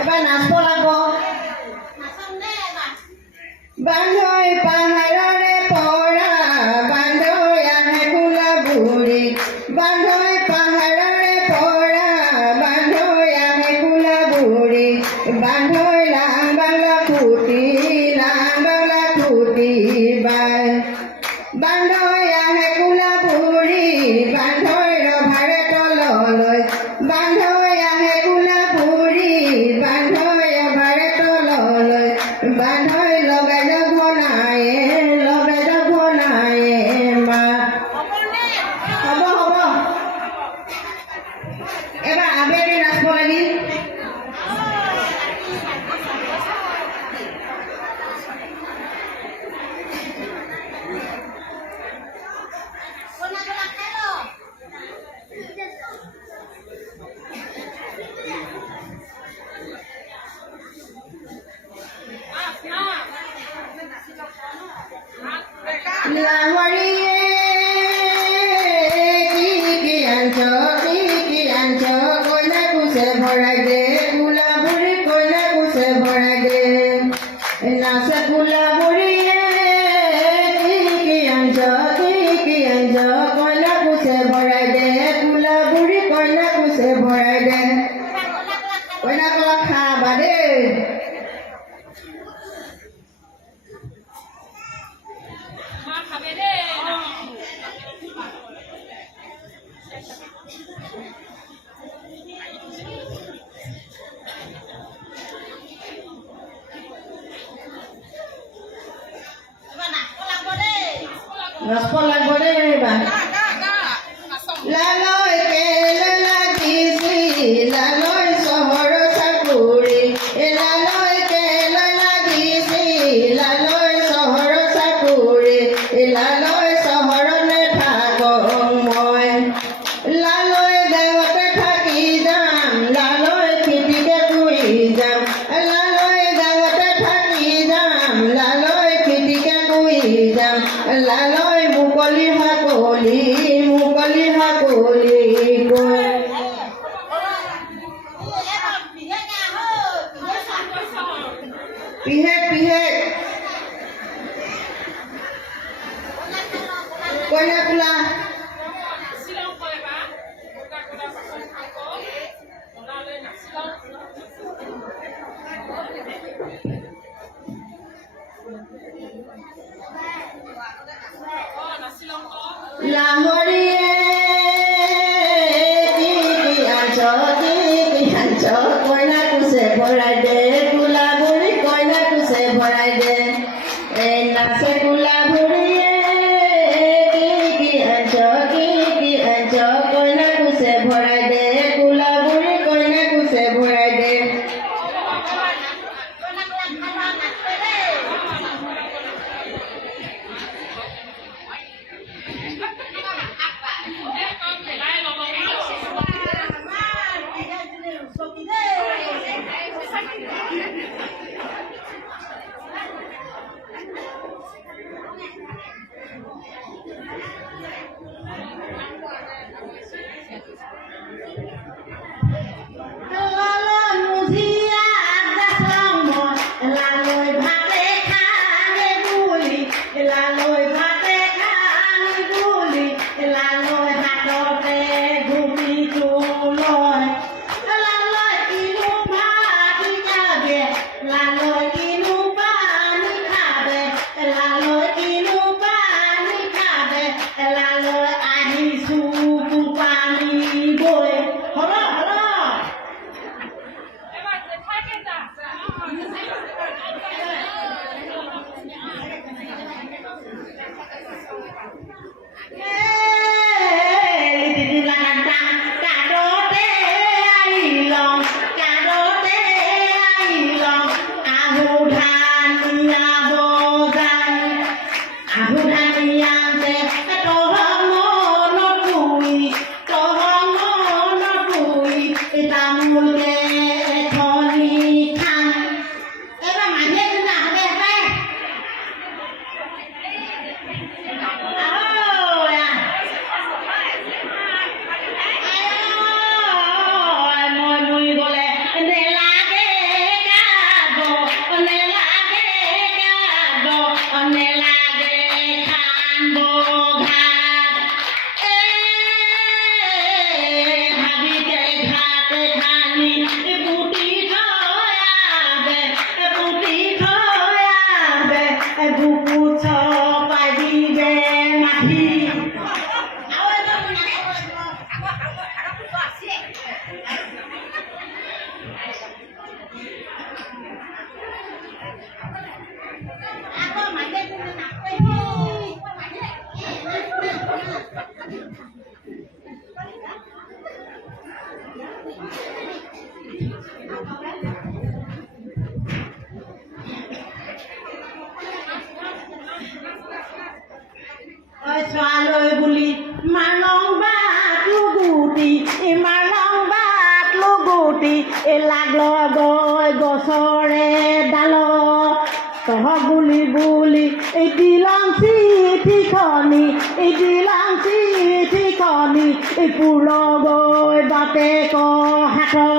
এবাৰ নাচব লাগব বান্ধৈ পাহাৰৰে পৰা বান্ধৈ আহে কোলা বুঢ়ী বান্ধৈ পাহাৰৰে পৰা বান্ধৈ আহে কোলা বুঢ়ী বান্ধৈ লাংবালা ফুটি বাই বান্ধৈ আহে কোলা বুঢ়ী বান্ধৈ ৰভাৰে তললৈ বান্ধৈ আহে কোলা বুঢ়ী বান্ধৈ ৰভাৰে তললৈ বান্ধৈ লগাই ঘনায়ে মা হ'ব এবাৰ আবেলি নাচিব লাগিল লাহৰিয়ে কি আনছ কইনা কুচে ভৰাই দে কোলা বুঢ়ী কইনা কুচে ভৰাই দে নাচে কোলা বুঢ়ীয়ে কি আনছ কইনা কুচে ভৰাই দে কোলা বুঢ়ী কইনা কুচে ভৰাই দে কইনা কলা খাবা দেই নাচব লাগব দেই বা লালৈ কেলে লাগিছি লালৈ চহৰ চাকুৰি লালৈ কেলে লাগিছি লালৈ চহৰ চাকুৰি লালৈ চহৰলে থাকোঁ মই লালৈ গাঁৱতে থাকি যাম লালৈ খেতিকে কৰি যাম লালৈ গাঁৱতে থাকি যাম লালৈ খেতিকে কৰি যাম লালৈ মুকলি হাকলি গৈ পিহে কইনা কোলা লাহৰিয়ে কি আনছ কইনা কুচে ভৰাই দে কোলা বুঢ়ী কইনা কুচে ভৰাই দে নাচে কোলা বুঢ়ীয়ে কি আনছ কইনা কুচে ভৰাই দে কোলা বুঢ়ী কইনা কুচে ভৰাই দে আহি ছোৱালৈ বুলি মানং বাট লুগুটি মানং বাট লুগুটি লাগল গৈ গছৰে ডাল তহ বুলি বুলি দিলাং চিঠিখনি দিলাং চিঠিখনি পুৰ গৈ বাপেক হাতত